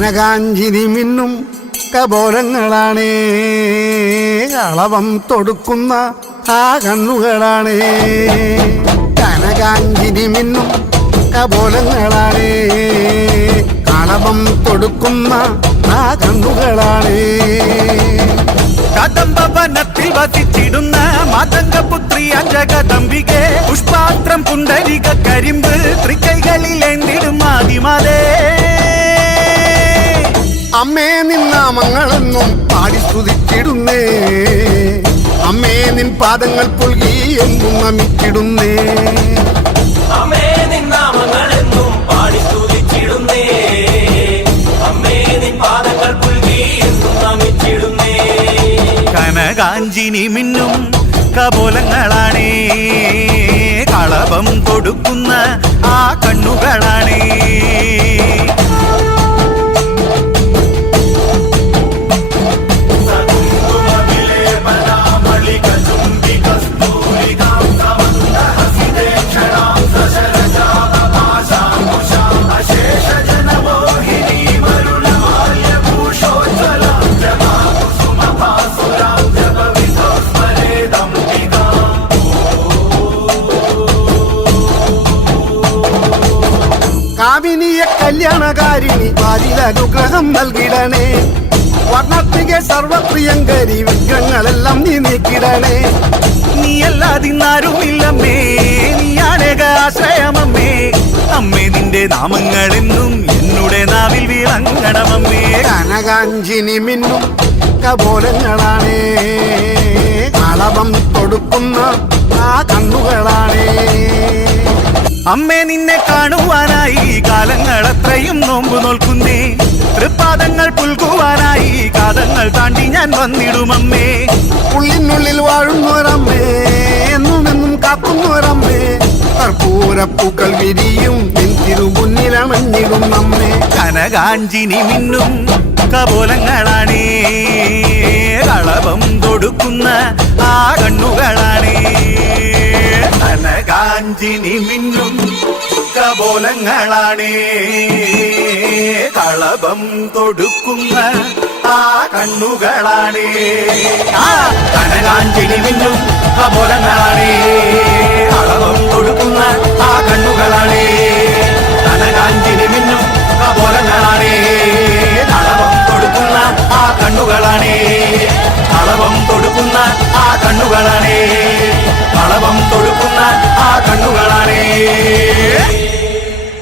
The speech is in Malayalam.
കനകാഞ്ചിരി മിന്നും കപോലങ്ങളാണേ, കളവം തൊടുക്കുന്ന ആ കണ്ണുകളാണേ. കനകാഞ്ചിരി മിന്നും കപോലങ്ങളാണേ, കളവം തൊടുക്കുന്ന ആ കണ്ണുകളാണേ. കദംബവനത്തിൽ വസിച്ചിടുന്ന മാതംഗപുത്രി അഞ്ജകദംബികെ, പുഷ്പാത്രം പുണ്ടരിക കരിമ്പ് തൃക്കൈകളിലേന്തിടും ആദിമാതേ. അമ്മേ നിന്നാമങ്ങളെന്നും പാടി സ്തുതിച്ചിടുന്നേ, അമ്മേ നിൻ പാദങ്ങൾ പുൽകി എന്നും നമിച്ചിടുന്നേ. അമ്മേ നിന്നാമങ്ങളെന്നും പാടി സ്തുതിച്ചിടുന്നേ, അമ്മേ നിൻ പാദങ്ങൾ പുൽകി എന്നും നമിച്ചിടുന്നേ. കനകാഞ്ചിനി മിന്നും കപോലങ്ങളാണേ, കളവം കൊടുക്കുന്ന ആ കണ്ണുകളാണേ. കാമിനിയ കല്യാണകാരിണി പാരിലനുഗ്രഹം നൽകിടണേ, വർണ്ണത്തിക സർവപ്രിയങ്കരി വിഗ്രഹങ്ങളെല്ലാം നീ നീക്കിടണേ. നീയല്ലാതിന്നാരുമില്ലമ്മേ, നീയാണേക ആശ്രയമമ്മേ. അമ്മേ നിന്റെ നാമങ്ങളെന്നും എന്നുടെ നാവിൽ വിളങ്ങണമമ്മേ. കനകാഞ്ചിനി മിന്നും കപോലങ്ങളാണേ, കളവം കൊടുക്കുന്ന ആ കണ്ണുകളാണേ. അമ്മേ നിന്നെ കാണുവാനായി കാലങ്ങളത്രയും നോമ്പു നോൽക്കുന്നേ, തൃപ്പാദങ്ങൾ പുൽകുവാനായി കാതങ്ങൾ താണ്ടി ഞാൻ വന്നിടുമമ്മേ. ഉള്ളിനുള്ളിൽ വാഴുന്നോരമ്മേ, എന്നുമെന്നും കാക്കുന്നോരമ്മേ, കർപ്പൂരപ്പൂക്കൾ വിരിയും നിൻ തിരുമുന്നിലണഞ്ഞിടും നമ്മെ. കനകാഞ്ചിനി മിന്നും കപോലങ്ങളാണേ, കളവം കൊടുക്കുന്ന ആ കണ്ണുകളാണേ. കനകാഞ്ചിനി മിന്നും കപോലങ്ങളാണേ, കളവം തൊടുക്കുന്ന ആ കണ്ണുകളാണേ. ആ കനകാഞ്ചിനി മിന്നും കപോലങ്ങളാണേ, കളവം തൊടുക്കുന്ന ആ കണ്ണുകൾ